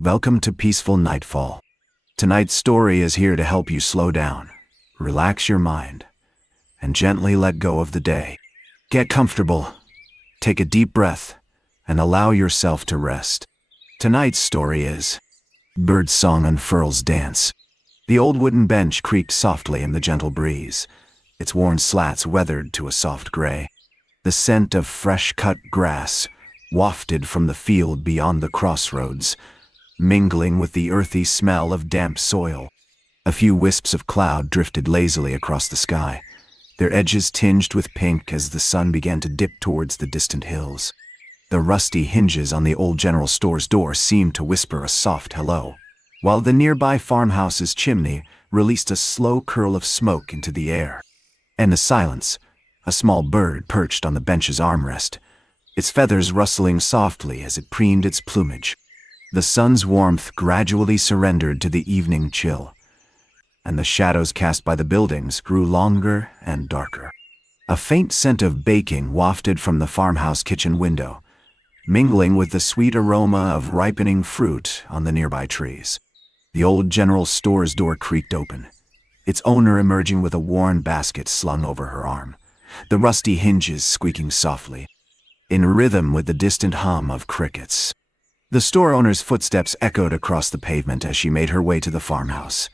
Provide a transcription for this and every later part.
Welcome to Peaceful Nightfall. Tonight's story is here to help you slow down, relax your mind, and gently let go of the day. Get comfortable, take a deep breath, and allow yourself to rest. Tonight's story is Birdsong Unfurls Dance. The old wooden bench creaked softly in the gentle breeze, its worn slats weathered to a soft gray. The scent of fresh-cut grass wafted from the field beyond the crossroads, mingling with the earthy smell of damp soil. A few wisps of cloud drifted lazily across the sky, their edges tinged with pink as the sun began to dip towards the distant hills. The rusty hinges on the old general store's door seemed to whisper a soft hello, while the nearby farmhouse's chimney released a slow curl of smoke into the air. In the silence, a small bird perched on the bench's armrest, its feathers rustling softly as it preened its plumage. The sun's warmth gradually surrendered to the evening chill, and the shadows cast by the buildings grew longer and darker. A faint scent of baking wafted from the farmhouse kitchen window, mingling with the sweet aroma of ripening fruit on the nearby trees. The old general store's door creaked open, its owner emerging with a worn basket slung over her arm, the rusty hinges squeaking softly, in rhythm with the distant hum of crickets. The store owner's footsteps echoed across the pavement as she made her way to the farmhouse,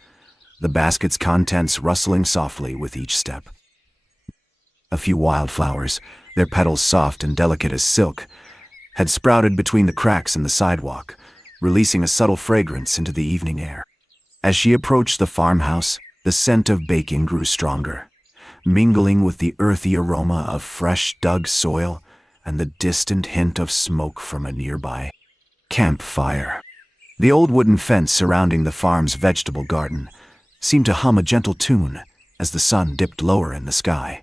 the basket's contents rustling softly with each step. A few wildflowers, their petals soft and delicate as silk, had sprouted between the cracks in the sidewalk, releasing a subtle fragrance into the evening air. As she approached the farmhouse, the scent of baking grew stronger, mingling with the earthy aroma of fresh dug soil and the distant hint of smoke from a nearby campfire. The old wooden fence surrounding the farm's vegetable garden seemed to hum a gentle tune as the sun dipped lower in the sky,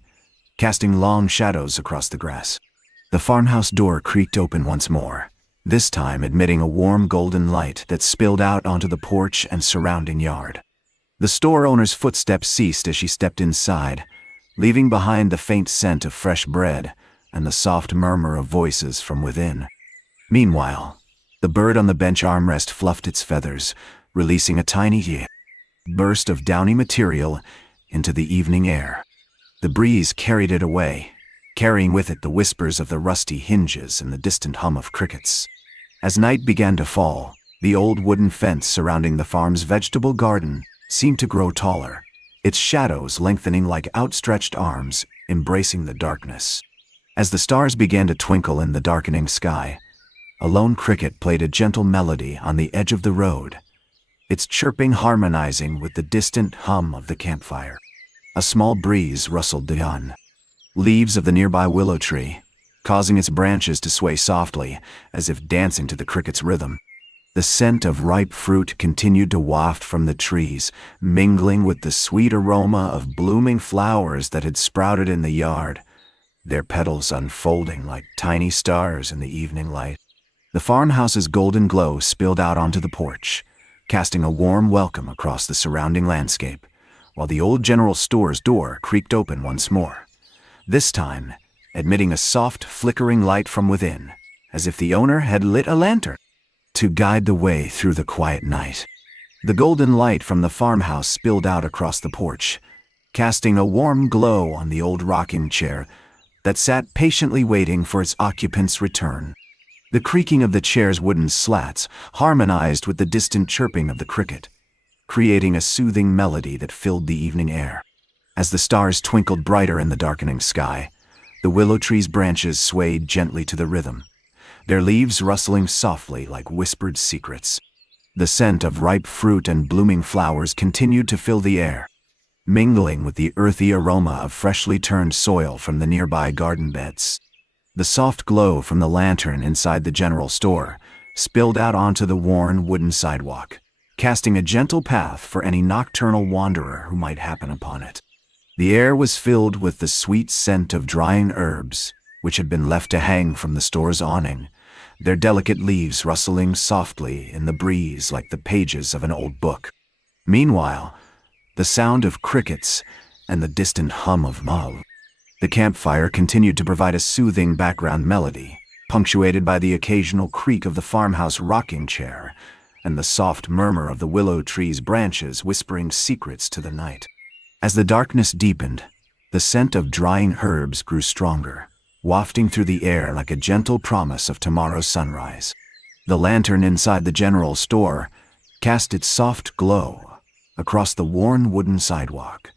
casting long shadows across the grass. The farmhouse door creaked open once more, this time admitting a warm golden light that spilled out onto the porch and surrounding yard. The store owner's footsteps ceased as she stepped inside, leaving behind the faint scent of fresh bread and the soft murmur of voices from within. Meanwhile, the bird on the bench armrest fluffed its feathers, releasing a tiny burst of downy material into the evening air. The breeze carried it away, carrying with it the whispers of the rusty hinges and the distant hum of crickets. As night began to fall, the old wooden fence surrounding the farm's vegetable garden seemed to grow taller, its shadows lengthening like outstretched arms, embracing the darkness. As the stars began to twinkle in the darkening sky, a lone cricket played a gentle melody on the edge of the road, its chirping harmonizing with the distant hum of the campfire. A small breeze rustled the leaves of the nearby willow tree, causing its branches to sway softly, as if dancing to the cricket's rhythm. The scent of ripe fruit continued to waft from the trees, mingling with the sweet aroma of blooming flowers that had sprouted in the yard, their petals unfolding like tiny stars in the evening light. The farmhouse's golden glow spilled out onto the porch, casting a warm welcome across the surrounding landscape, while the old general store's door creaked open once more, this time admitting a soft, flickering light from within, as if the owner had lit a lantern to guide the way through the quiet night. The golden light from the farmhouse spilled out across the porch, casting a warm glow on the old rocking chair that sat patiently waiting for its occupant's return. The creaking of the chair's wooden slats harmonized with the distant chirping of the cricket, creating a soothing melody that filled the evening air. As the stars twinkled brighter in the darkening sky, the willow tree's branches swayed gently to the rhythm, their leaves rustling softly like whispered secrets. The scent of ripe fruit and blooming flowers continued to fill the air, mingling with the earthy aroma of freshly turned soil from the nearby garden beds. The soft glow from the lantern inside the general store spilled out onto the worn wooden sidewalk, casting a gentle path for any nocturnal wanderer who might happen upon it. The air was filled with the sweet scent of drying herbs, which had been left to hang from the store's awning, their delicate leaves rustling softly in the breeze like the pages of an old book. Meanwhile, the sound of crickets and the distant hum of the campfire continued to provide a soothing background melody, punctuated by the occasional creak of the farmhouse rocking chair and the soft murmur of the willow tree's branches whispering secrets to the night. As the darkness deepened, the scent of drying herbs grew stronger, wafting through the air like a gentle promise of tomorrow's sunrise. The lantern inside the general store cast its soft glow across the worn wooden sidewalk,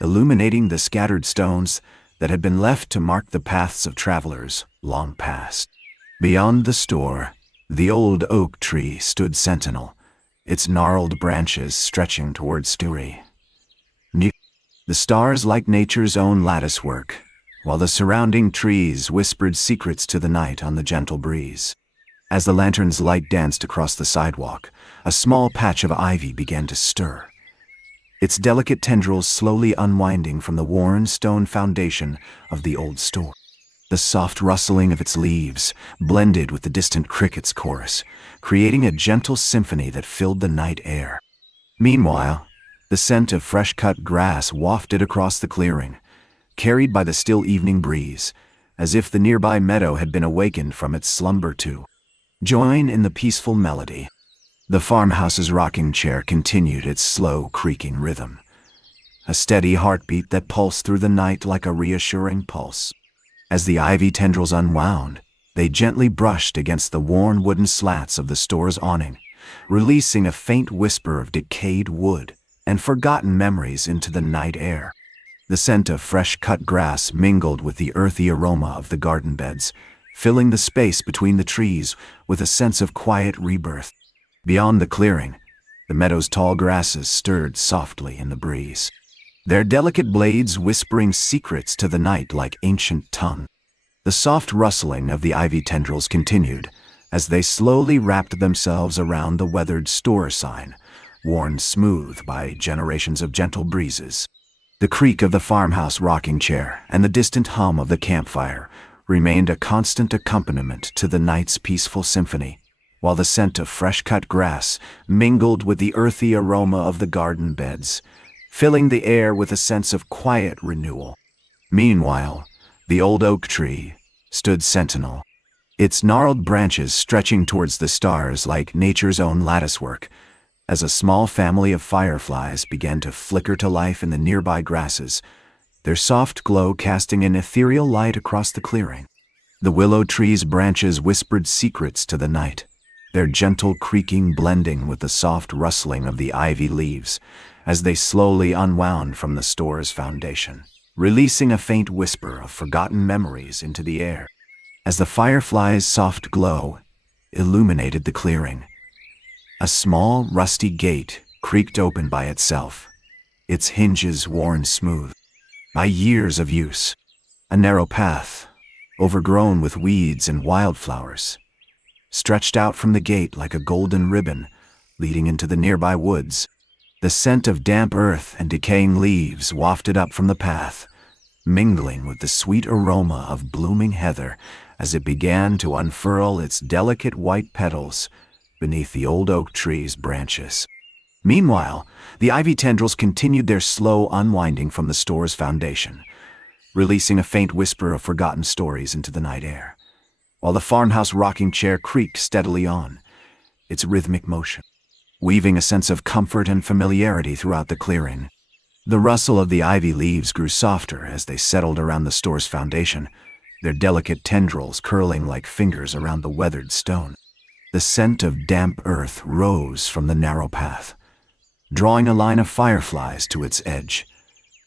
illuminating the scattered stones that had been left to mark the paths of travelers long past. Beyond the store, the old oak tree stood sentinel, its gnarled branches stretching towards Stewie. The stars like nature's own latticework, while the surrounding trees whispered secrets to the night on the gentle breeze. As the lantern's light danced across the sidewalk, a small patch of ivy began to stir, its delicate tendrils slowly unwinding from the worn stone foundation of the old store. The soft rustling of its leaves blended with the distant cricket's chorus, creating a gentle symphony that filled the night air. Meanwhile, the scent of fresh-cut grass wafted across the clearing, carried by the still evening breeze, as if the nearby meadow had been awakened from its slumber to join in the peaceful melody. The farmhouse's rocking chair continued its slow, creaking rhythm, a steady heartbeat that pulsed through the night like a reassuring pulse. As the ivy tendrils unwound, they gently brushed against the worn wooden slats of the store's awning, releasing a faint whisper of decayed wood and forgotten memories into the night air. The scent of fresh-cut grass mingled with the earthy aroma of the garden beds, filling the space between the trees with a sense of quiet rebirth. Beyond the clearing, the meadow's tall grasses stirred softly in the breeze, their delicate blades whispering secrets to the night like ancient tongue. The soft rustling of the ivy tendrils continued as they slowly wrapped themselves around the weathered store sign, worn smooth by generations of gentle breezes. The creak of the farmhouse rocking chair and the distant hum of the campfire remained a constant accompaniment to the night's peaceful symphony, while the scent of fresh-cut grass mingled with the earthy aroma of the garden beds, filling the air with a sense of quiet renewal. Meanwhile, the old oak tree stood sentinel, its gnarled branches stretching towards the stars like nature's own latticework, as a small family of fireflies began to flicker to life in the nearby grasses, their soft glow casting an ethereal light across the clearing. The willow tree's branches whispered secrets to the night, their gentle creaking blending with the soft rustling of the ivy leaves as they slowly unwound from the store's foundation, releasing a faint whisper of forgotten memories into the air. As the fireflies' soft glow illuminated the clearing, a small, rusty gate creaked open by itself, its hinges worn smooth by years of use. A narrow path, overgrown with weeds and wildflowers, stretched out from the gate like a golden ribbon, leading into the nearby woods. The scent of damp earth and decaying leaves wafted up from the path, mingling with the sweet aroma of blooming heather as it began to unfurl its delicate white petals beneath the old oak tree's branches. Meanwhile, the ivy tendrils continued their slow unwinding from the store's foundation, releasing a faint whisper of forgotten stories into the night air, while the farmhouse rocking chair creaked steadily on, its rhythmic motion weaving a sense of comfort and familiarity throughout the clearing. The rustle of the ivy leaves grew softer as they settled around the store's foundation, their delicate tendrils curling like fingers around the weathered stone. The scent of damp earth rose from the narrow path, drawing a line of fireflies to its edge,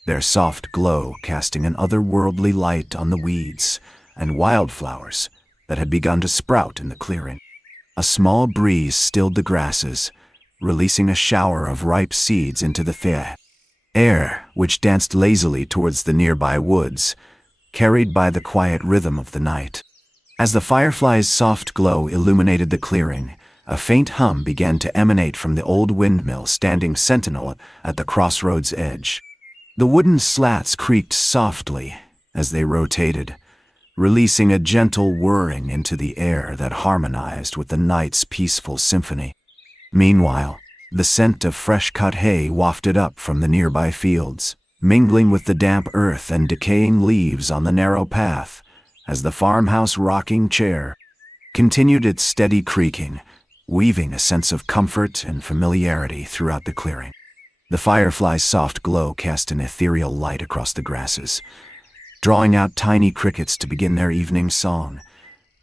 their soft glow casting an otherworldly light on the weeds and wildflowers that had begun to sprout in the clearing. A small breeze stilled the grasses, releasing a shower of ripe seeds into the fair air, which danced lazily towards the nearby woods, carried by the quiet rhythm of the night. As the fireflies' soft glow illuminated the clearing, a faint hum began to emanate from the old windmill standing sentinel at the crossroads edge. The wooden slats creaked softly as they rotated, releasing a gentle whirring into the air that harmonized with the night's peaceful symphony. Meanwhile, the scent of fresh-cut hay wafted up from the nearby fields, mingling with the damp earth and decaying leaves on the narrow path, as the farmhouse rocking chair continued its steady creaking, weaving a sense of comfort and familiarity throughout the clearing. The firefly's soft glow cast an ethereal light across the grasses, drawing out tiny crickets to begin their evening song,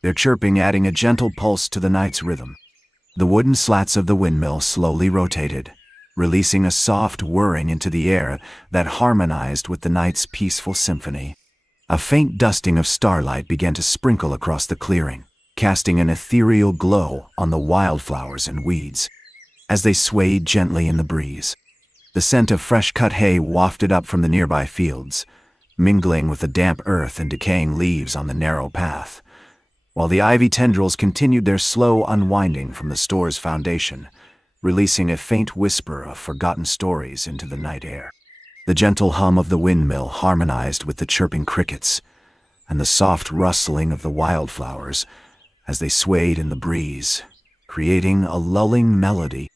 their chirping adding a gentle pulse to the night's rhythm. The wooden slats of the windmill slowly rotated, releasing a soft whirring into the air that harmonized with the night's peaceful symphony. A faint dusting of starlight began to sprinkle across the clearing, casting an ethereal glow on the wildflowers and weeds as they swayed gently in the breeze. The scent of fresh-cut hay wafted up from the nearby fields, mingling with the damp earth and decaying leaves on the narrow path, while the ivy tendrils continued their slow unwinding from the store's foundation, releasing a faint whisper of forgotten stories into the night air. The gentle hum of the windmill harmonized with the chirping crickets and the soft rustling of the wildflowers as they swayed in the breeze, creating a lulling melody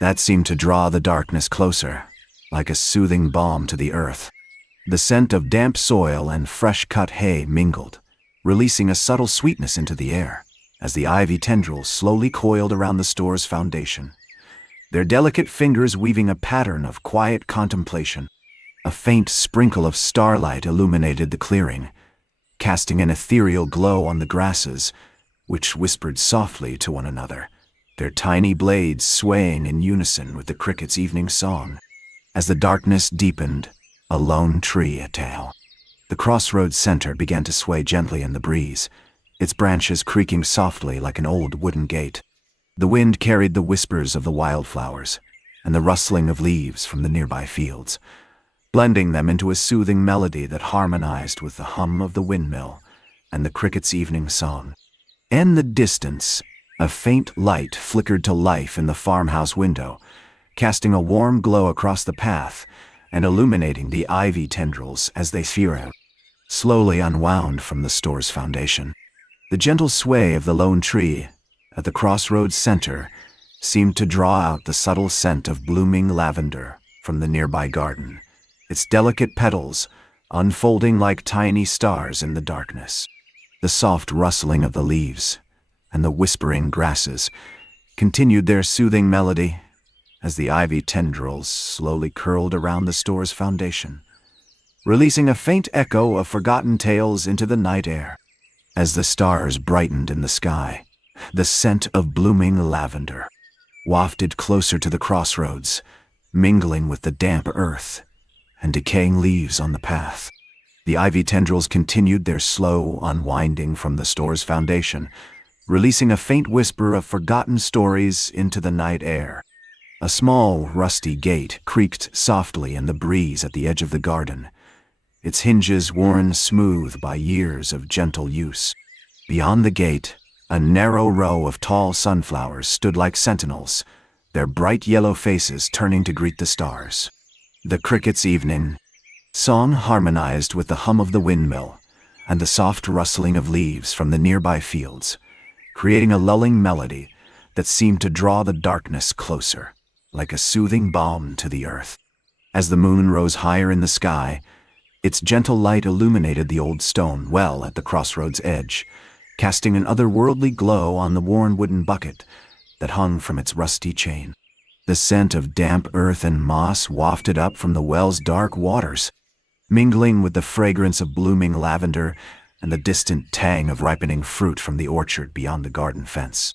that seemed to draw the darkness closer, like a soothing balm to the earth. The scent of damp soil and fresh-cut hay mingled, releasing a subtle sweetness into the air as the ivy tendrils slowly coiled around the store's foundation, their delicate fingers weaving a pattern of quiet contemplation. A faint sprinkle of starlight illuminated the clearing, casting an ethereal glow on the grasses, which whispered softly to one another, their tiny blades swaying in unison with the cricket's evening song. As the darkness deepened, a lone tree a tale. The crossroads center began to sway gently in the breeze, its branches creaking softly like an old wooden gate. The wind carried the whispers of the wildflowers and the rustling of leaves from the nearby fields, blending them into a soothing melody that harmonized with the hum of the windmill and the cricket's evening song. In the distance, a faint light flickered to life in the farmhouse window, casting a warm glow across the path and illuminating the ivy tendrils as they slowly unwound from the store's foundation. The gentle sway of the lone tree at the crossroads center seemed to draw out the subtle scent of blooming lavender from the nearby garden, its delicate petals unfolding like tiny stars in the darkness. The soft rustling of the leaves and the whispering grasses continued their soothing melody as the ivy tendrils slowly curled around the store's foundation, releasing a faint echo of forgotten tales into the night air. As the stars brightened in the sky, the scent of blooming lavender wafted closer to the crossroads, mingling with the damp earth and decaying leaves on the path. The ivy tendrils continued their slow unwinding from the store's foundation, releasing a faint whisper of forgotten stories into the night air. A small, rusty gate creaked softly in the breeze at the edge of the garden, its hinges worn smooth by years of gentle use. Beyond the gate, a narrow row of tall sunflowers stood like sentinels, their bright yellow faces turning to greet the stars. The cricket's evening song harmonized with the hum of the windmill and the soft rustling of leaves from the nearby fields, creating a lulling melody that seemed to draw the darkness closer, like a soothing balm to the earth. As the moon rose higher in the sky, its gentle light illuminated the old stone well at the crossroads edge, casting an otherworldly glow on the worn wooden bucket that hung from its rusty chain. The scent of damp earth and moss wafted up from the well's dark waters, mingling with the fragrance of blooming lavender and the distant tang of ripening fruit from the orchard beyond the garden fence.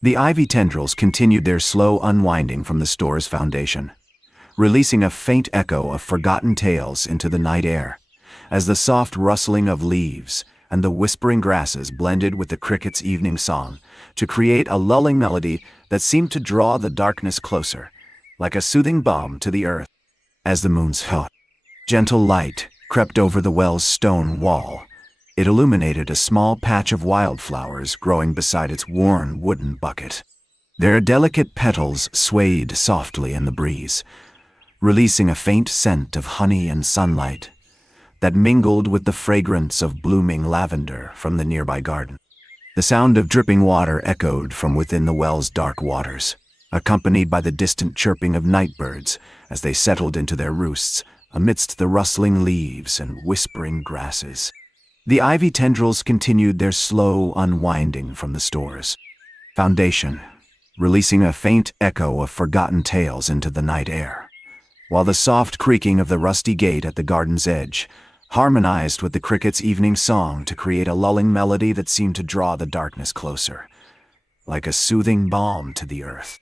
The ivy tendrils continued their slow unwinding from the store's foundation, releasing a faint echo of forgotten tales into the night air, as the soft rustling of leaves and the whispering grasses blended with the cricket's evening song to create a lulling melody that seemed to draw the darkness closer, like a soothing balm to the earth. As the moon's gentle light crept over the well's stone wall, it illuminated a small patch of wildflowers growing beside its worn wooden bucket. Their delicate petals swayed softly in the breeze, releasing a faint scent of honey and sunlight that mingled with the fragrance of blooming lavender from the nearby garden. The sound of dripping water echoed from within the well's dark waters, accompanied by the distant chirping of night birds as they settled into their roosts amidst the rustling leaves and whispering grasses. The ivy tendrils continued their slow unwinding from the store's foundation, releasing a faint echo of forgotten tales into the night air, while the soft creaking of the rusty gate at the garden's edge harmonized with the cricket's evening song to create a lulling melody that seemed to draw the darkness closer, like a soothing balm to the earth.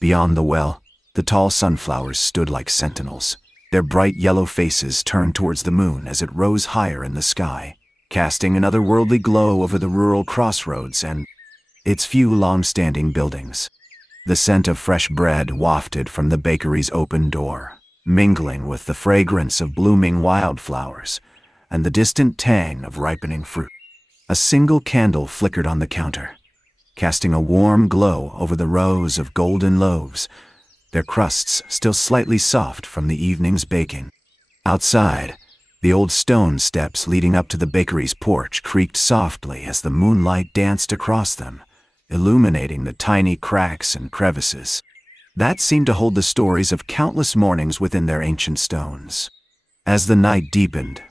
Beyond the well, the tall sunflowers stood like sentinels, their bright yellow faces turned towards the moon as it rose higher in the sky, casting an otherworldly glow over the rural crossroads and its few long-standing buildings. The scent of fresh bread wafted from the bakery's open door, mingling with the fragrance of blooming wildflowers and the distant tang of ripening fruit. A single candle flickered on the counter, casting a warm glow over the rows of golden loaves, their crusts still slightly soft from the evening's baking. Outside, the old stone steps leading up to the bakery's porch creaked softly as the moonlight danced across them, illuminating the tiny cracks and crevices that seemed to hold the stories of countless mornings within their ancient stones. As the night deepened,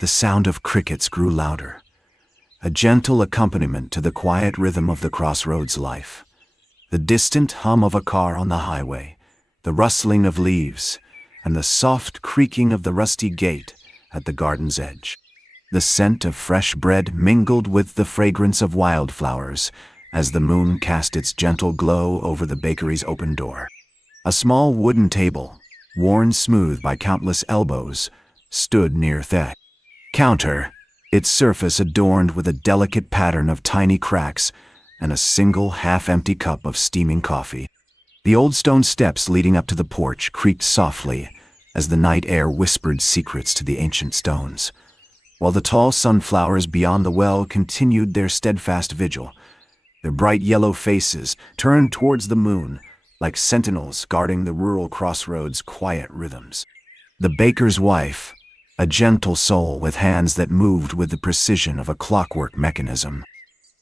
the sound of crickets grew louder, a gentle accompaniment to the quiet rhythm of the crossroads life. The distant hum of a car on the highway, the rustling of leaves, and the soft creaking of the rusty gate at the garden's edge. The scent of fresh bread mingled with the fragrance of wildflowers as the moon cast its gentle glow over the bakery's open door. A small wooden table, worn smooth by countless elbows, stood near the counter, its surface adorned with a delicate pattern of tiny cracks and a single half-empty cup of steaming coffee. The old stone steps leading up to the porch creaked softly as the night air whispered secrets to the ancient stones, while the tall sunflowers beyond the well continued their steadfast vigil, their bright yellow faces turned towards the moon like sentinels guarding the rural crossroads' quiet rhythms. The baker's wife, a gentle soul with hands that moved with the precision of a clockwork mechanism,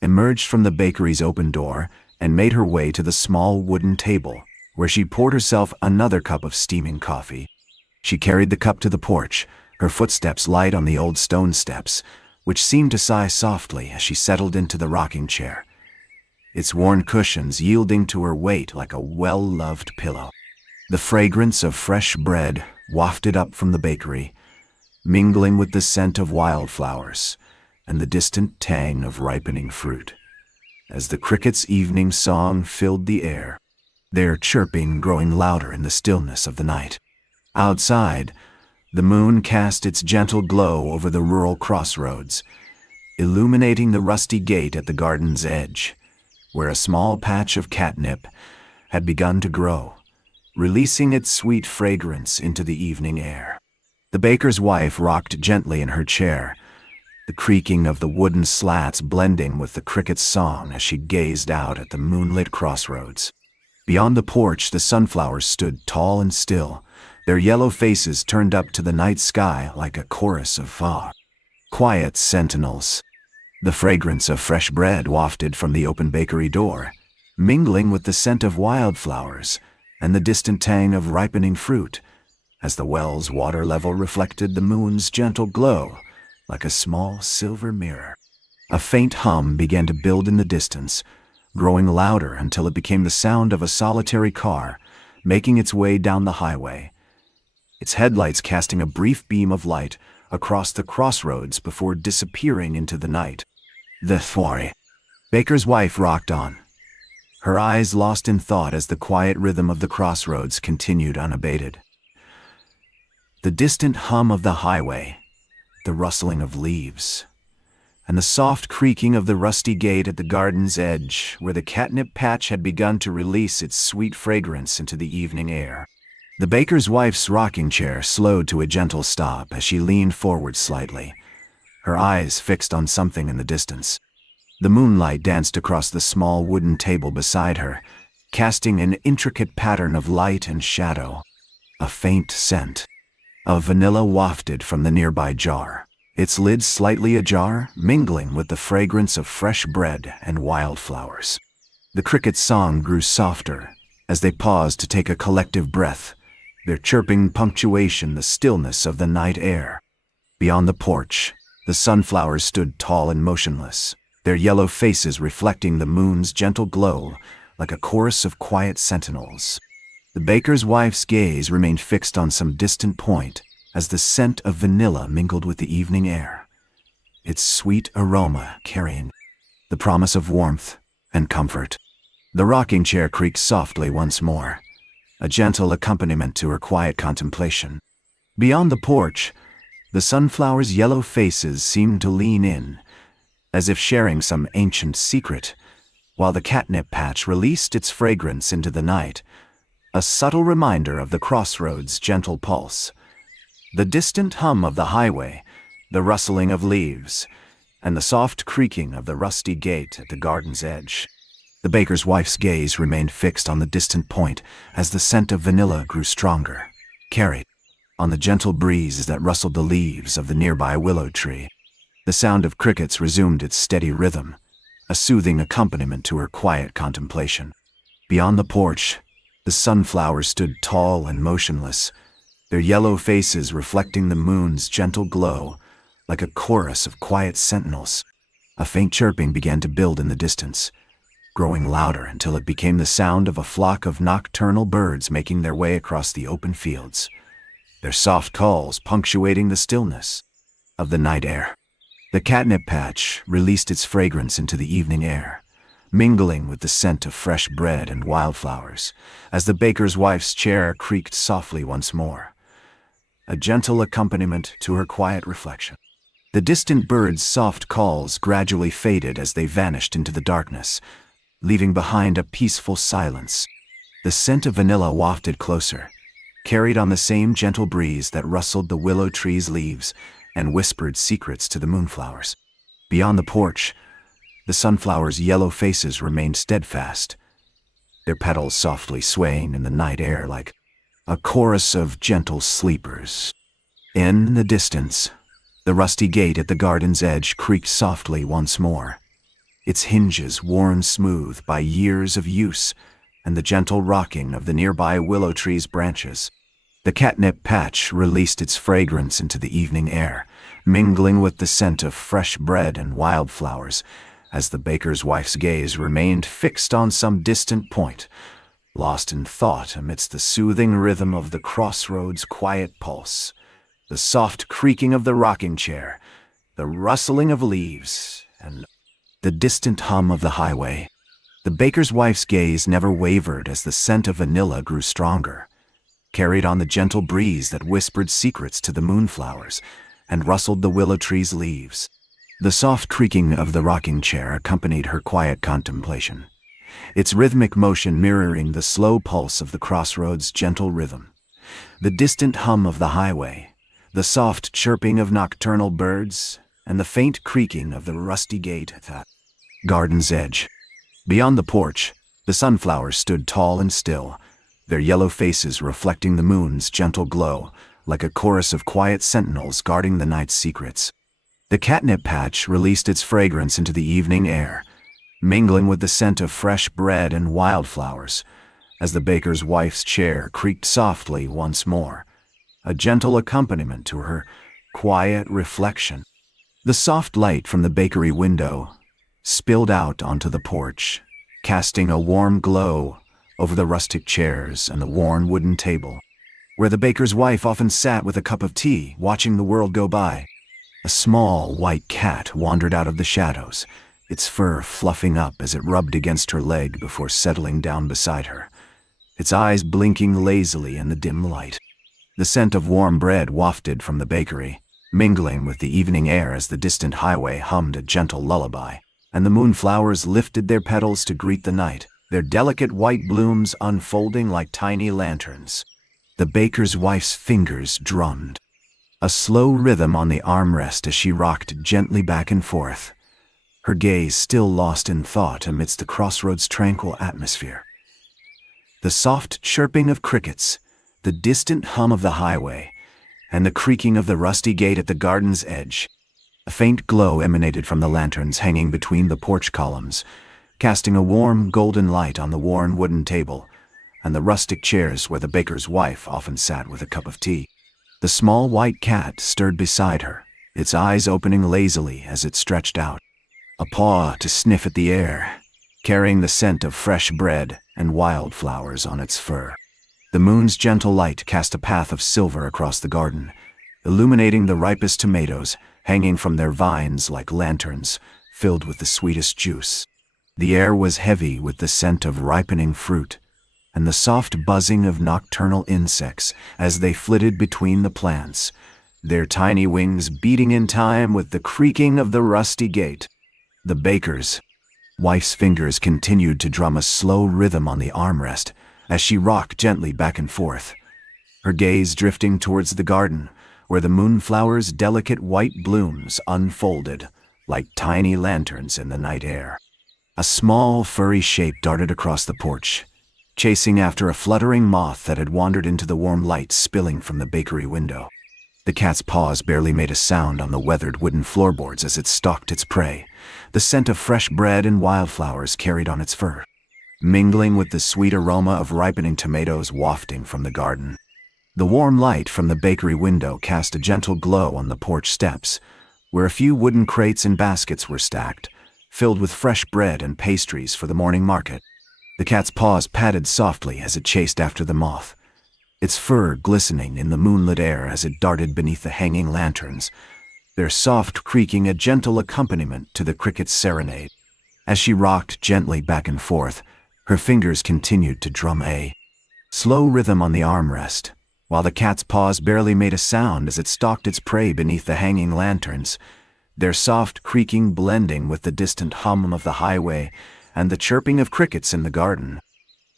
emerged from the bakery's open door and made her way to the small wooden table, where she poured herself another cup of steaming coffee. She carried the cup to the porch, her footsteps light on the old stone steps, which seemed to sigh softly as she settled into the rocking chair, its worn cushions yielding to her weight like a well-loved pillow. The fragrance of fresh bread wafted up from the bakery, mingling with the scent of wildflowers and the distant tang of ripening fruit. As the crickets' evening song filled the air, their chirping growing louder in the stillness of the night. Outside, the moon cast its gentle glow over the rural crossroads, illuminating the rusty gate at the garden's edge, where a small patch of catnip had begun to grow, releasing its sweet fragrance into the evening air. The baker's wife rocked gently in her chair, the creaking of the wooden slats blending with the cricket's song as she gazed out at the moonlit crossroads. Beyond the porch, the sunflowers stood tall and still, their yellow faces turned up to the night sky like a chorus of quiet sentinels. The fragrance of fresh bread wafted from the open bakery door, mingling with the scent of wildflowers and the distant tang of ripening fruit, as the well's water level reflected the moon's gentle glow like a small silver mirror. A faint hum began to build in the distance, growing louder until it became the sound of a solitary car making its way down the highway, its headlights casting a brief beam of light across the crossroads before disappearing into the night. The baker's wife rocked on, her eyes lost in thought as the quiet rhythm of the crossroads continued unabated. The distant hum of the highway, the rustling of leaves, and the soft creaking of the rusty gate at the garden's edge, where the catnip patch had begun to release its sweet fragrance into the evening air. The baker's wife's rocking chair slowed to a gentle stop as she leaned forward slightly, her eyes fixed on something in the distance. The moonlight danced across the small wooden table beside her, casting an intricate pattern of light and shadow. A faint scent of vanilla wafted from the nearby jar, its lid slightly ajar, mingling with the fragrance of fresh bread and wildflowers. The cricket's song grew softer as they paused to take a collective breath, their chirping punctuation the stillness of the night air. Beyond the porch, the sunflowers stood tall and motionless, their yellow faces reflecting the moon's gentle glow like a chorus of quiet sentinels. The baker's wife's gaze remained fixed on some distant point as the scent of vanilla mingled with the evening air, its sweet aroma carrying the promise of warmth and comfort. The rocking chair creaked softly once more, a gentle accompaniment to her quiet contemplation. Beyond the porch, the sunflowers' yellow faces seemed to lean in, as if sharing some ancient secret, while the catnip patch released its fragrance into the night, a subtle reminder of the crossroads' gentle pulse. The distant hum of the highway, the rustling of leaves, and the soft creaking of the rusty gate at the garden's edge. The baker's wife's gaze remained fixed on the distant point as the scent of vanilla grew stronger, carried on the gentle breeze that rustled the leaves of the nearby willow tree. The sound of crickets resumed its steady rhythm, a soothing accompaniment to her quiet contemplation. Beyond the porch, the sunflowers stood tall and motionless, their yellow faces reflecting the moon's gentle glow like a chorus of quiet sentinels. A faint chirping began to build in the distance, growing louder until it became the sound of a flock of nocturnal birds making their way across the open fields, their soft calls punctuating the stillness of the night air. The catnip patch released its fragrance into the evening air, mingling with the scent of fresh bread and wildflowers, as the baker's wife's chair creaked softly once more, a gentle accompaniment to her quiet reflection. The distant birds' soft calls gradually faded as they vanished into the darkness, leaving behind a peaceful silence. The scent of vanilla wafted closer, carried on the same gentle breeze that rustled the willow tree's leaves and whispered secrets to the moonflowers. Beyond the porch, the sunflowers' yellow faces remained steadfast, their petals softly swaying in the night air like a chorus of gentle sleepers. In the distance, the rusty gate at the garden's edge creaked softly once more, its hinges worn smooth by years of use and the gentle rocking of the nearby willow tree's branches. The catnip patch released its fragrance into the evening air, mingling with the scent of fresh bread and wildflowers, as the baker's wife's gaze remained fixed on some distant point, lost in thought amidst the soothing rhythm of the crossroads' quiet pulse, the soft creaking of the rocking chair, the rustling of leaves, and the distant hum of the highway. The baker's wife's gaze never wavered as the scent of vanilla grew stronger, carried on the gentle breeze that whispered secrets to the moonflowers and rustled the willow tree's leaves. The soft creaking of the rocking chair accompanied her quiet contemplation, its rhythmic motion mirroring the slow pulse of the crossroads' gentle rhythm. The distant hum of the highway, the soft chirping of nocturnal birds, and the faint creaking of the rusty gate at the garden's edge. Beyond the porch, the sunflowers stood tall and still, their yellow faces reflecting the moon's gentle glow, like a chorus of quiet sentinels guarding the night's secrets. The catnip patch released its fragrance into the evening air, mingling with the scent of fresh bread and wildflowers, as the baker's wife's chair creaked softly once more, a gentle accompaniment to her quiet reflection. The soft light from the bakery window spilled out onto the porch, casting a warm glow over the rustic chairs and the worn wooden table, where the baker's wife often sat with a cup of tea, watching the world go by. A small white cat wandered out of the shadows, its fur fluffing up as it rubbed against her leg before settling down beside her, its eyes blinking lazily in the dim light. The scent of warm bread wafted from the bakery, mingling with the evening air as the distant highway hummed a gentle lullaby, and the moonflowers lifted their petals to greet the night, their delicate white blooms unfolding like tiny lanterns. The baker's wife's fingers drummed, a slow rhythm on the armrest as she rocked gently back and forth, her gaze still lost in thought amidst the crossroads' tranquil atmosphere. The soft chirping of crickets, the distant hum of the highway, and the creaking of the rusty gate at the garden's edge. A faint glow emanated from the lanterns hanging between the porch columns, casting a warm golden light on the worn wooden table and the rustic chairs where the baker's wife often sat with a cup of tea. The small white cat stirred beside her, its eyes opening lazily as it stretched out, a paw to sniff at the air, carrying the scent of fresh bread and wildflowers on its fur. The moon's gentle light cast a path of silver across the garden, illuminating the ripest tomatoes hanging from their vines like lanterns filled with the sweetest juice. The air was heavy with the scent of ripening fruit and the soft buzzing of nocturnal insects as they flitted between the plants, their tiny wings beating in time with the creaking of the rusty gate. The baker's wife's fingers continued to drum a slow rhythm on the armrest as she rocked gently back and forth, her gaze drifting towards the garden, where the moonflower's delicate white blooms unfolded like tiny lanterns in the night air. A small, furry shape darted across the porch, chasing after a fluttering moth that had wandered into the warm light spilling from the bakery window. The cat's paws barely made a sound on the weathered wooden floorboards as it stalked its prey, the scent of fresh bread and wildflowers carried on its fur, mingling with the sweet aroma of ripening tomatoes wafting from the garden. The warm light from the bakery window cast a gentle glow on the porch steps, where a few wooden crates and baskets were stacked, filled with fresh bread and pastries for the morning market. The cat's paws patted softly as it chased after the moth, its fur glistening in the moonlit air as it darted beneath the hanging lanterns, their soft creaking a gentle accompaniment to the cricket's serenade. As she rocked gently back and forth, her fingers continued to drum a slow rhythm on the armrest, while the cat's paws barely made a sound as it stalked its prey beneath the hanging lanterns, their soft creaking blending with the distant hum of the highway and the chirping of crickets in the garden.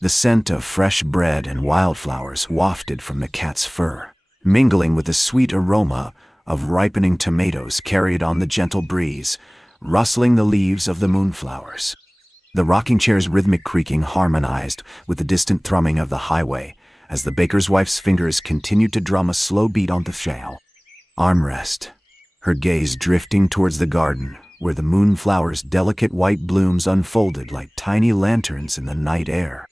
The scent of fresh bread and wildflowers wafted from the cat's fur, mingling with the sweet aroma of ripening tomatoes carried on the gentle breeze, rustling the leaves of the moonflowers. The rocking chair's rhythmic creaking harmonized with the distant thrumming of the highway as the baker's wife's fingers continued to drum a slow beat on the shale armrest, her gaze drifting towards the garden, where the moonflower's delicate white blooms unfolded like tiny lanterns in the night air.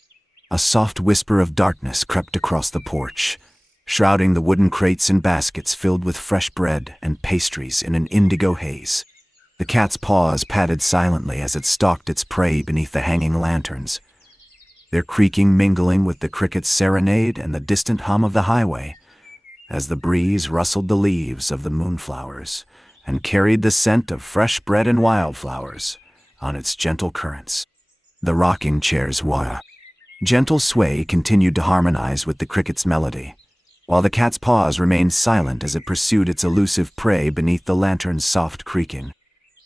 A soft whisper of darkness crept across the porch, shrouding the wooden crates and baskets filled with fresh bread and pastries in an indigo haze. The cat's paws patted silently as it stalked its prey beneath the hanging lanterns, their creaking mingling with the cricket's serenade and the distant hum of the highway, as the breeze rustled the leaves of the moonflowers and carried the scent of fresh bread and wildflowers on its gentle currents. The rocking chair's gentle sway continued to harmonize with the cricket's melody, while the cat's paws remained silent as it pursued its elusive prey beneath the lantern's soft creaking.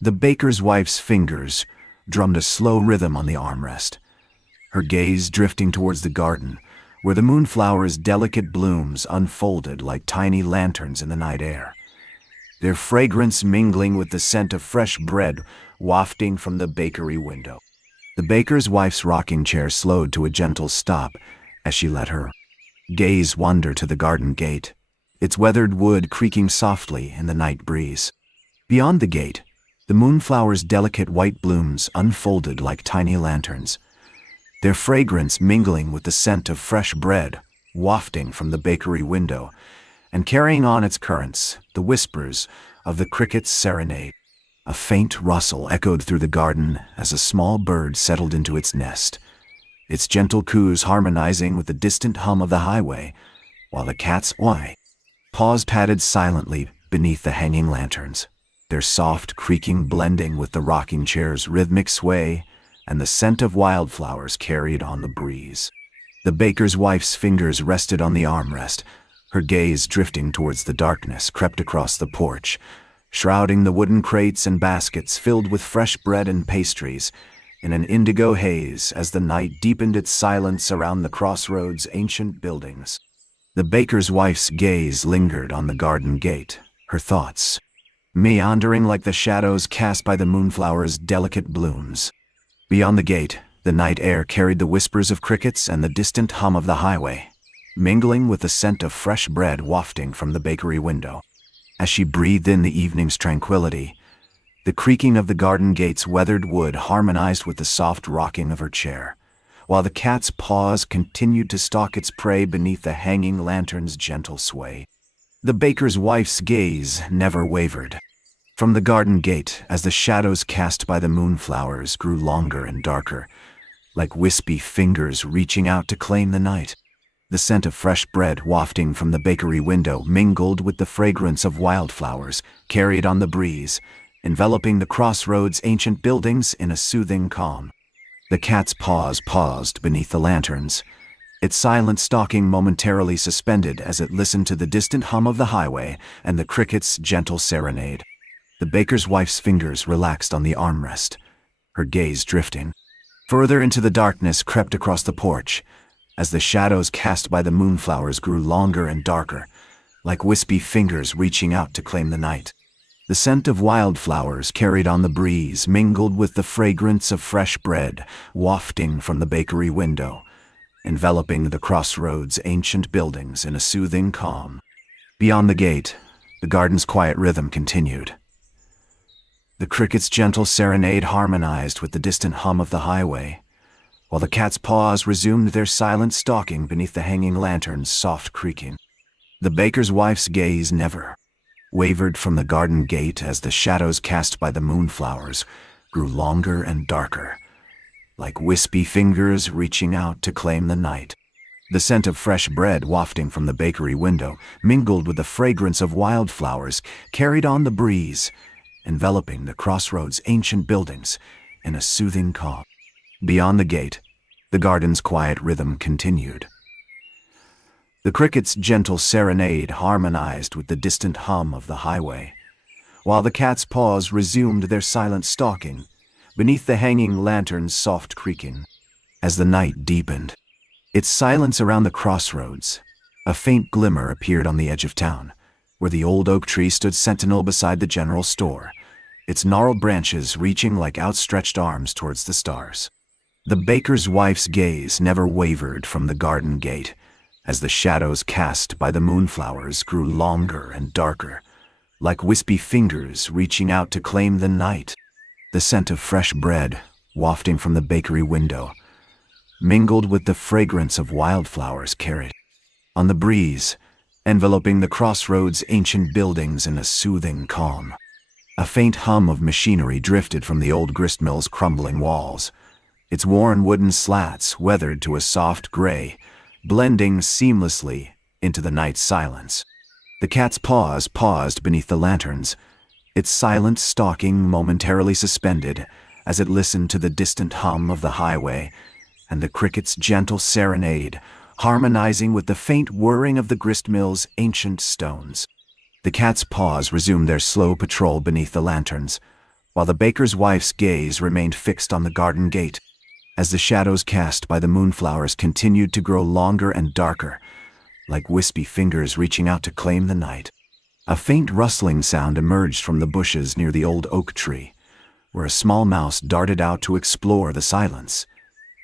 The baker's wife's fingers drummed a slow rhythm on the armrest, her gaze drifting towards the garden, where the moonflower's delicate blooms unfolded like tiny lanterns in the night air, their fragrance mingling with the scent of fresh bread wafting from the bakery window. The baker's wife's rocking chair slowed to a gentle stop as she let her gaze wander to the garden gate, its weathered wood creaking softly in the night breeze. Beyond the gate, the moonflower's delicate white blooms unfolded like tiny lanterns, their fragrance mingling with the scent of fresh bread wafting from the bakery window and carrying on its currents the whispers of the cricket's serenade. A faint rustle echoed through the garden as a small bird settled into its nest, its gentle coos harmonizing with the distant hum of the highway, while the cat's paws patted silently beneath the hanging lanterns, their soft creaking blending with the rocking chair's rhythmic sway and the scent of wildflowers carried on the breeze. The baker's wife's fingers rested on the armrest, her gaze drifting towards the darkness crept across the porch, shrouding the wooden crates and baskets filled with fresh bread and pastries in an indigo haze as the night deepened its silence around the crossroads' ancient buildings. The baker's wife's gaze lingered on the garden gate, her thoughts meandering like the shadows cast by the moonflower's delicate blooms. Beyond the gate, the night air carried the whispers of crickets and the distant hum of the highway, mingling with the scent of fresh bread wafting from the bakery window. As she breathed in the evening's tranquility, the creaking of the garden gate's weathered wood harmonized with the soft rocking of her chair, while the cat's paws continued to stalk its prey beneath the hanging lantern's gentle sway. The baker's wife's gaze never wavered, From the garden gate, as the shadows cast by the moonflowers grew longer and darker, like wispy fingers reaching out to claim the night, the scent of fresh bread wafting from the bakery window mingled with the fragrance of wildflowers carried on the breeze, enveloping the crossroads' ancient buildings in a soothing calm. The cat's paws paused beneath the lanterns, its silent stalking momentarily suspended as it listened to the distant hum of the highway and the cricket's gentle serenade. The baker's wife's fingers relaxed on the armrest, her gaze drifting. Further into the darkness crept across the porch, as the shadows cast by the moonflowers grew longer and darker, like wispy fingers reaching out to claim the night. The scent of wildflowers carried on the breeze mingled with the fragrance of fresh bread wafting from the bakery window, enveloping the crossroads' ancient buildings in a soothing calm. Beyond the gate, the garden's quiet rhythm continued. The cricket's gentle serenade harmonized with the distant hum of the highway, while the cat's paws resumed their silent stalking beneath the hanging lantern's soft creaking. The baker's wife's gaze never wavered from the garden gate as the shadows cast by the moonflowers grew longer and darker, like wispy fingers reaching out to claim the night. The scent of fresh bread wafting from the bakery window mingled with the fragrance of wildflowers carried on the breeze, enveloping the crossroads' ancient buildings in a soothing calm. Beyond the gate, the garden's quiet rhythm continued. The cricket's gentle serenade harmonized with the distant hum of the highway, while the cat's paws resumed their silent stalking beneath the hanging lantern's soft creaking. As the night deepened, its silence around the crossroads, a faint glimmer appeared on the edge of town, where the old oak tree stood sentinel beside the general store, its gnarled branches reaching like outstretched arms towards the stars. The baker's wife's gaze never wavered from the garden gate, as the shadows cast by the moonflowers grew longer and darker, like wispy fingers reaching out to claim the night. The scent of fresh bread, wafting from the bakery window, mingled with the fragrance of wildflowers carried on the breeze, enveloping the crossroads' ancient buildings in a soothing calm. A faint hum of machinery drifted from the old gristmill's crumbling walls, its worn wooden slats weathered to a soft gray, blending seamlessly into the night's silence. The cat's paws paused beneath the lanterns, its silent stalking momentarily suspended as it listened to the distant hum of the highway and the cricket's gentle serenade, harmonizing with the faint whirring of the gristmill's ancient stones. The cat's paws resumed their slow patrol beneath the lanterns, while the baker's wife's gaze remained fixed on the garden gate, as the shadows cast by the moonflowers continued to grow longer and darker, like wispy fingers reaching out to claim the night. A faint rustling sound emerged from the bushes near the old oak tree, where a small mouse darted out to explore the silence,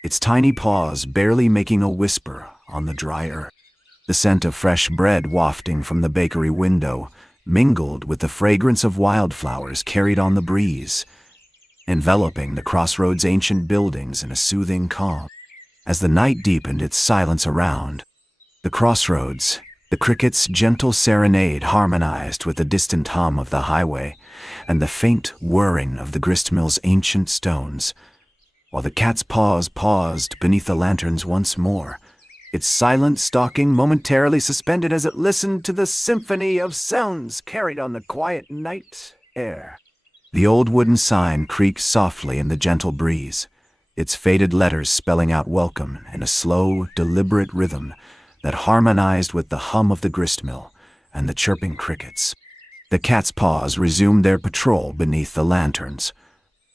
its tiny paws barely making a whisper on the dry earth. The scent of fresh bread wafting from the bakery window mingled with the fragrance of wildflowers carried on the breeze, enveloping the crossroads' ancient buildings in a soothing calm. As the night deepened its silence around the crossroads, the cricket's gentle serenade harmonized with the distant hum of the highway and the faint whirring of the gristmill's ancient stones, while the cat's paws paused beneath the lanterns once more, its silent stalking momentarily suspended as it listened to the symphony of sounds carried on the quiet night air. The old wooden sign creaked softly in the gentle breeze, its faded letters spelling out welcome in a slow, deliberate rhythm that harmonized with the hum of the gristmill and the chirping crickets. The cat's paws resumed their patrol beneath the lanterns,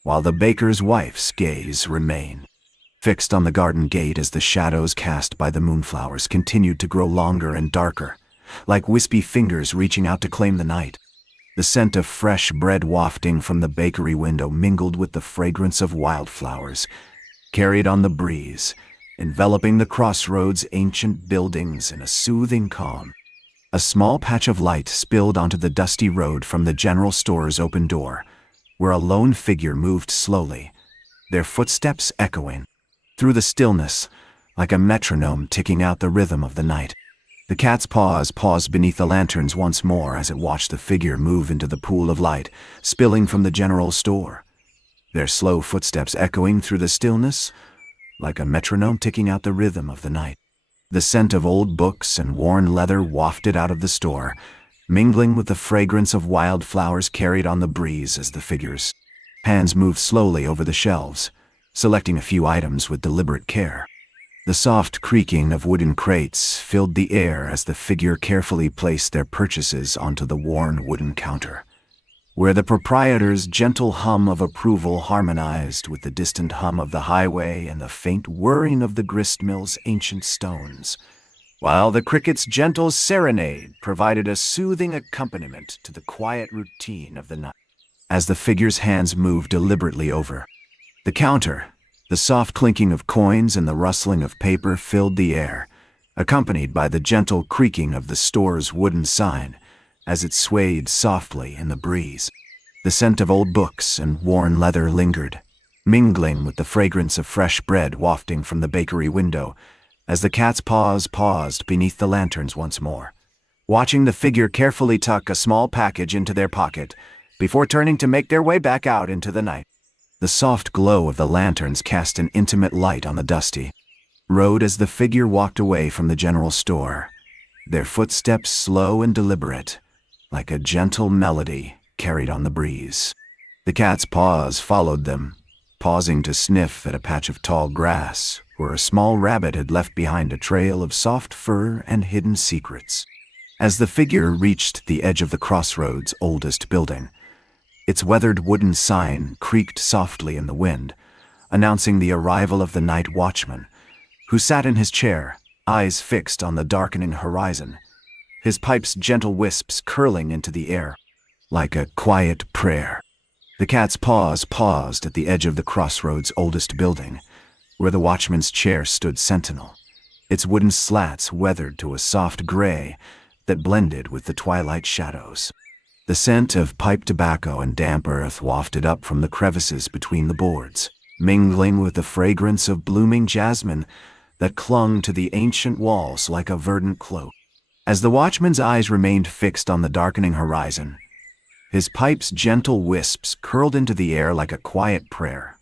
while the baker's wife's gaze remained fixed on the garden gate as the shadows cast by the moonflowers continued to grow longer and darker, like wispy fingers reaching out to claim the night. The scent of fresh bread wafting from the bakery window mingled with the fragrance of wildflowers carried on the breeze, enveloping the crossroads' ancient buildings in a soothing calm. A small patch of light spilled onto the dusty road from the general store's open door, where a lone figure moved slowly, their footsteps echoing through the stillness like a metronome ticking out the rhythm of the night. The cat's paws paused beneath the lanterns once more as it watched the figure move into the pool of light, spilling from the general store. Their slow footsteps echoing through the stillness, like a metronome ticking out the rhythm of the night. The scent of old books and worn leather wafted out of the store, mingling with the fragrance of wildflowers carried on the breeze as the figure's hands moved slowly over the shelves, selecting a few items with deliberate care. The soft creaking of wooden crates filled the air as the figure carefully placed their purchases onto the worn wooden counter, where the proprietor's gentle hum of approval harmonized with the distant hum of the highway and the faint whirring of the gristmill's ancient stones, while the cricket's gentle serenade provided a soothing accompaniment to the quiet routine of the night. As the figure's hands moved deliberately over the counter, the soft clinking of coins and the rustling of paper filled the air, accompanied by the gentle creaking of the store's wooden sign as it swayed softly in the breeze. The scent of old books and worn leather lingered, mingling with the fragrance of fresh bread wafting from the bakery window as the cat's paws paused beneath the lanterns once more, watching the figure carefully tuck a small package into their pocket before turning to make their way back out into the night. The soft glow of the lanterns cast an intimate light on the dusty road as the figure walked away from the general store, their footsteps slow and deliberate, like a gentle melody carried on the breeze. The cat's paws followed them, pausing to sniff at a patch of tall grass where a small rabbit had left behind a trail of soft fur and hidden secrets. As the figure reached the edge of the crossroads' oldest building, its weathered wooden sign creaked softly in the wind, announcing the arrival of the night watchman, who sat in his chair, eyes fixed on the darkening horizon, his pipe's gentle wisps curling into the air like a quiet prayer. The cat's paws paused at the edge of the crossroads' oldest building, where the watchman's chair stood sentinel, its wooden slats weathered to a soft gray that blended with the twilight shadows. The scent of pipe tobacco and damp earth wafted up from the crevices between the boards, mingling with the fragrance of blooming jasmine that clung to the ancient walls like a verdant cloak. As the watchman's eyes remained fixed on the darkening horizon, his pipe's gentle wisps curled into the air like a quiet prayer.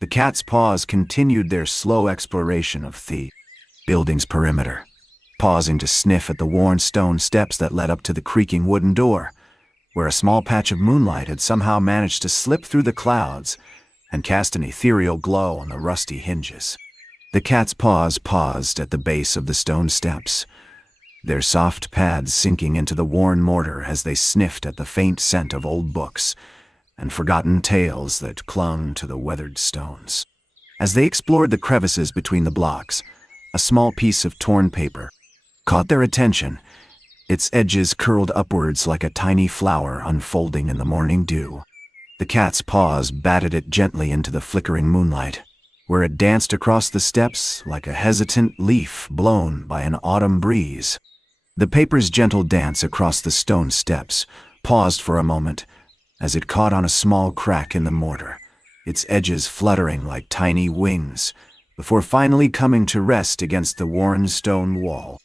The cat's paws continued their slow exploration of the building's perimeter, pausing to sniff at the worn stone steps that led up to the creaking wooden door, where a small patch of moonlight had somehow managed to slip through the clouds and cast an ethereal glow on the rusty hinges. The cat's paws paused at the base of the stone steps, their soft pads sinking into the worn mortar as they sniffed at the faint scent of old books and forgotten tales that clung to the weathered stones. As they explored the crevices between the blocks, a small piece of torn paper caught their attention, its edges curled upwards like a tiny flower unfolding in the morning dew. The cat's paws batted it gently into the flickering moonlight, where it danced across the steps like a hesitant leaf blown by an autumn breeze. The paper's gentle dance across the stone steps paused for a moment as it caught on a small crack in the mortar, its edges fluttering like tiny wings, before finally coming to rest against the worn stone wall.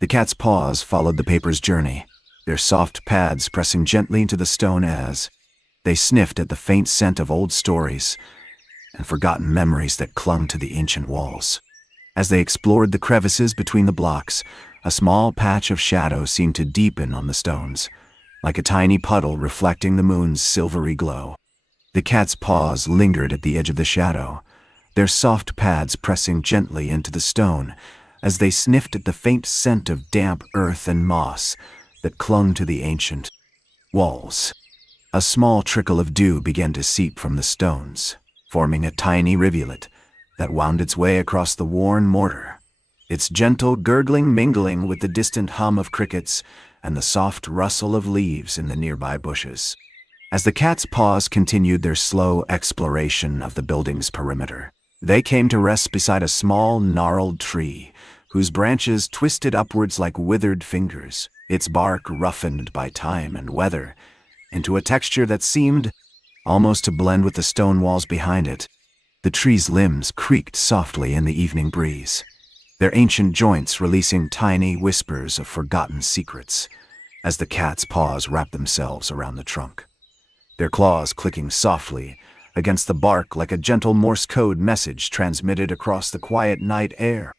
The cat's paws followed the paper's journey, their soft pads pressing gently into the stone as they sniffed at the faint scent of old stories and forgotten memories that clung to the ancient walls. As they explored the crevices between the blocks, a small patch of shadow seemed to deepen on the stones, like a tiny puddle reflecting the moon's silvery glow. The cat's paws lingered at the edge of the shadow, their soft pads pressing gently into the stone as they sniffed at the faint scent of damp earth and moss that clung to the ancient walls. A small trickle of dew began to seep from the stones, forming a tiny rivulet that wound its way across the worn mortar, its gentle gurgling mingling with the distant hum of crickets and the soft rustle of leaves in the nearby bushes. As the cat's paws continued their slow exploration of the building's perimeter, they came to rest beside a small, gnarled tree whose branches twisted upwards like withered fingers, its bark roughened by time and weather into a texture that seemed almost to blend with the stone walls behind it. The tree's limbs creaked softly in the evening breeze, their ancient joints releasing tiny whispers of forgotten secrets as the cat's paws wrap themselves around the trunk, their claws clicking softly against the bark like a gentle Morse code message transmitted across the quiet night air.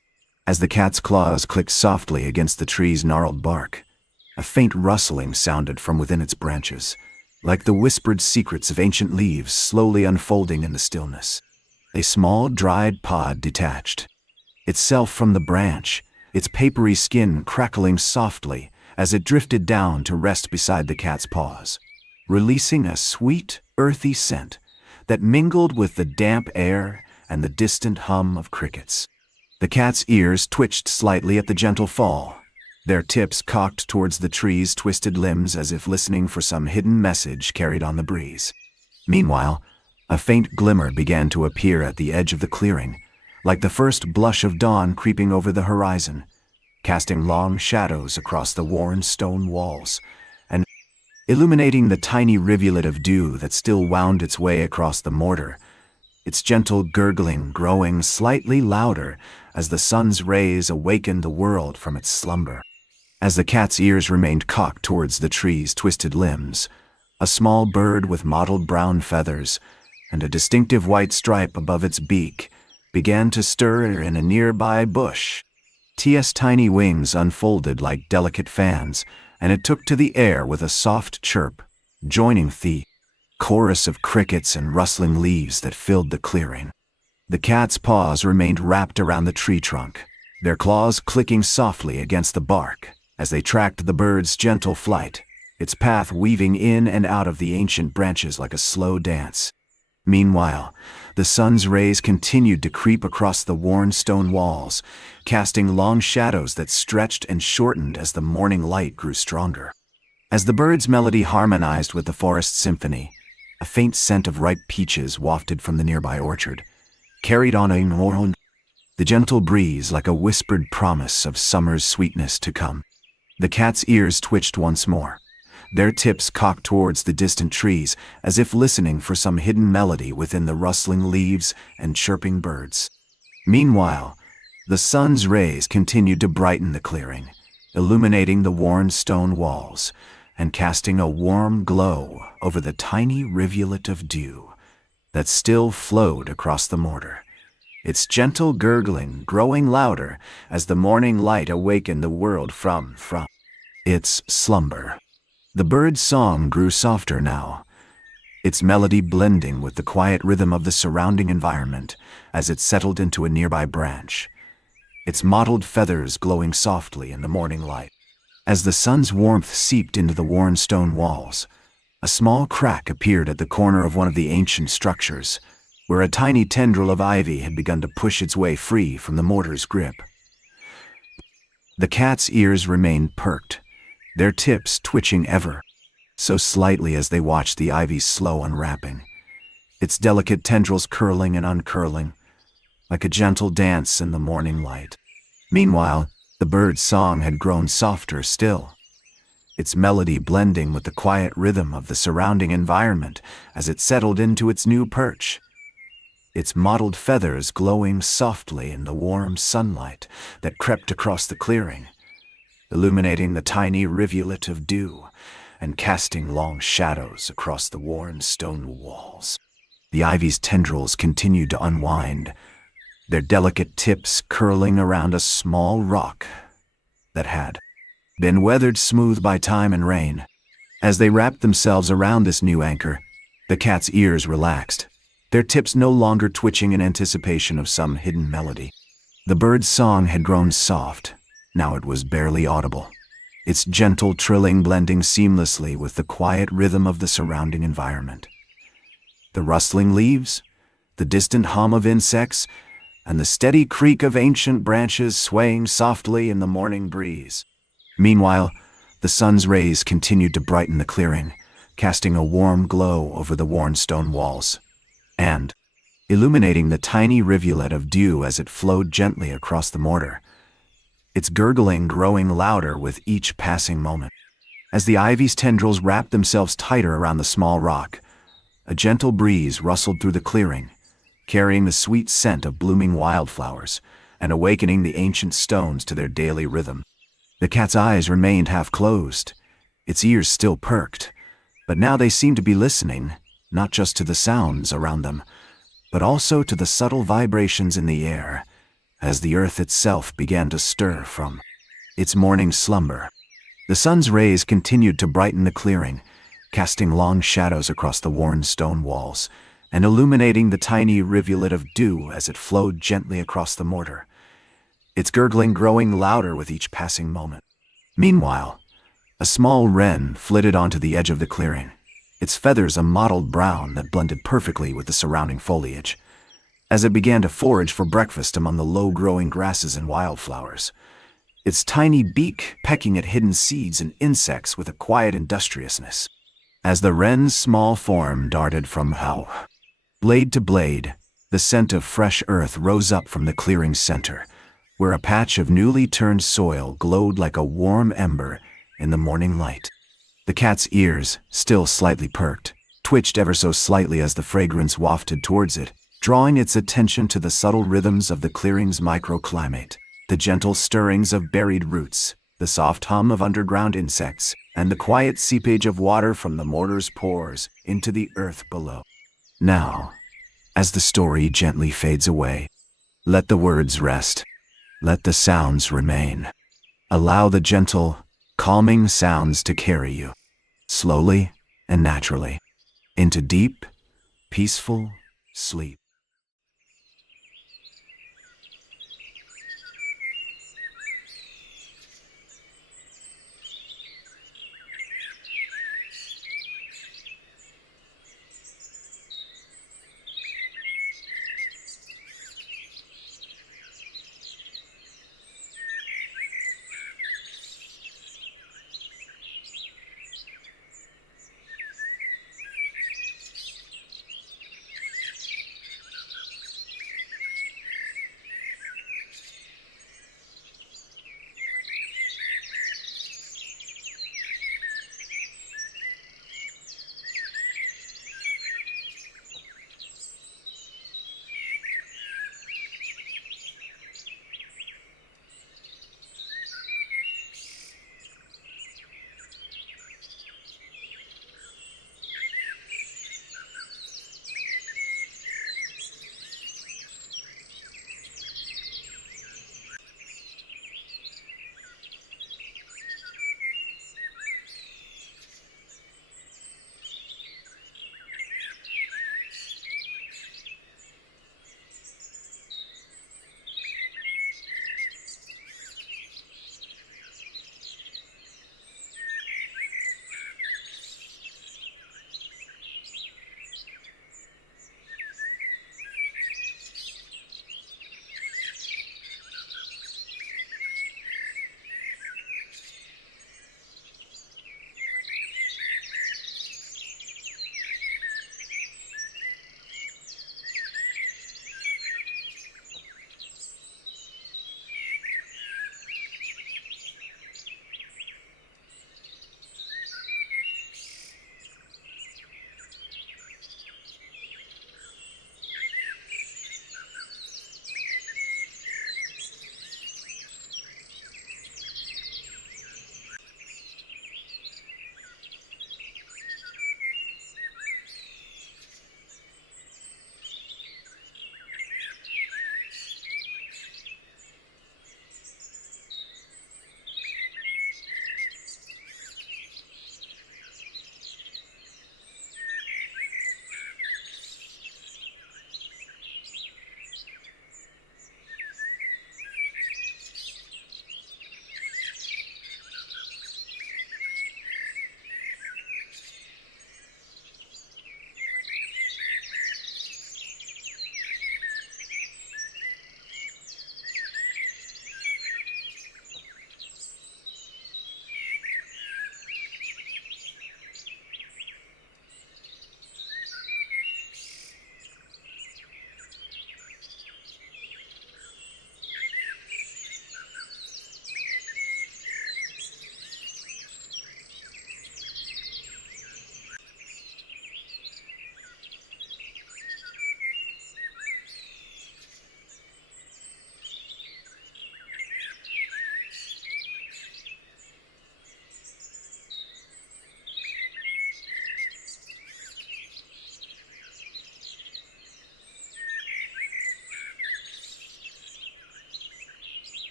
As the cat's claws clicked softly against the tree's gnarled bark, a faint rustling sounded from within its branches, like the whispered secrets of ancient leaves slowly unfolding in the stillness. A small, dried pod detached, itself from the branch, its papery skin crackling softly as it drifted down to rest beside the cat's paws, releasing a sweet, earthy scent that mingled with the damp air and the distant hum of crickets. The cat's ears twitched slightly at the gentle fall, their tips cocked towards the tree's twisted limbs as if listening for some hidden message carried on the breeze. Meanwhile, a faint glimmer began to appear at the edge of the clearing, like the first blush of dawn creeping over the horizon, casting long shadows across the worn stone walls and illuminating the tiny rivulet of dew that still wound its way across the mortar, its gentle gurgling growing slightly louder as the sun's rays awakened the world from its slumber. As the cat's ears remained cocked towards the tree's twisted limbs, a small bird with mottled brown feathers and a distinctive white stripe above its beak began to stir in a nearby bush. Tia's tiny wings unfolded like delicate fans, and it took to the air with a soft chirp, joining the chorus of crickets and rustling leaves that filled the clearing. The cat's paws remained wrapped around the tree trunk, their claws clicking softly against the bark as they tracked the bird's gentle flight, its path weaving in and out of the ancient branches like a slow dance. Meanwhile, the sun's rays continued to creep across the worn stone walls, casting long shadows that stretched and shortened as the morning light grew stronger. As the bird's melody harmonized with the forest symphony, a faint scent of ripe peaches wafted from the nearby orchard, carried on the gentle breeze like a whispered promise of summer's sweetness to come. The cat's ears twitched once more, their tips cocked towards the distant trees as if listening for some hidden melody within the rustling leaves and chirping birds. Meanwhile, the sun's rays continued to brighten the clearing, illuminating the worn stone walls and casting a warm glow over the tiny rivulet of dew that still flowed across the mortar, its gentle gurgling growing louder as the morning light awakened the world from its slumber. The bird's song grew softer now, its melody blending with the quiet rhythm of the surrounding environment as it settled into a nearby branch, its mottled feathers glowing softly in the morning light. As the sun's warmth seeped into the worn stone walls, a small crack appeared at the corner of one of the ancient structures, where a tiny tendril of ivy had begun to push its way free from the mortar's grip. The cat's ears remained perked, their tips twitching ever so slightly as they watched the ivy's slow unwrapping, its delicate tendrils curling and uncurling, like a gentle dance in the morning light. Meanwhile, the bird's song had grown softer still, its melody blending with the quiet rhythm of the surrounding environment as it settled into its new perch, its mottled feathers glowing softly in the warm sunlight that crept across the clearing, illuminating the tiny rivulet of dew and casting long shadows across the worn stone walls. The ivy's tendrils continued to unwind, their delicate tips curling around a small rock that had been weathered smooth by time and rain. As they wrapped themselves around this new anchor, the cat's ears relaxed, their tips no longer twitching in anticipation of some hidden melody. The bird's song had grown soft, now it was barely audible, its gentle trilling blending seamlessly with the quiet rhythm of the surrounding environment. The rustling leaves, the distant hum of insects, and the steady creak of ancient branches swaying softly in the morning breeze. Meanwhile, the sun's rays continued to brighten the clearing, casting a warm glow over the worn stone walls, and illuminating the tiny rivulet of dew as it flowed gently across the mortar, its gurgling growing louder with each passing moment. As the ivy's tendrils wrapped themselves tighter around the small rock, a gentle breeze rustled through the clearing, carrying the sweet scent of blooming wildflowers and awakening the ancient stones to their daily rhythm. The cat's eyes remained half closed, its ears still perked, but now they seemed to be listening, not just to the sounds around them, but also to the subtle vibrations in the air, as the earth itself began to stir from its morning slumber. The sun's rays continued to brighten the clearing, casting long shadows across the worn stone walls, and illuminating the tiny rivulet of dew as it flowed gently across the mortar, its gurgling growing louder with each passing moment. Meanwhile, a small wren flitted onto the edge of the clearing, its feathers a mottled brown that blended perfectly with the surrounding foliage. As it began to forage for breakfast among the low-growing grasses and wildflowers, its tiny beak pecking at hidden seeds and insects with a quiet industriousness. As the wren's small form darted from blade to blade, the scent of fresh earth rose up from the clearing's center, where a patch of newly turned soil glowed like a warm ember in the morning light. The cat's ears, still slightly perked, twitched ever so slightly as the fragrance wafted towards it, drawing its attention to the subtle rhythms of the clearing's microclimate, the gentle stirrings of buried roots, the soft hum of underground insects, and the quiet seepage of water from the mortar's pores into the earth below. Now, as the story gently fades away, let the words rest. Let the sounds remain. Allow the gentle, calming sounds to carry you, slowly and naturally, into deep, peaceful sleep.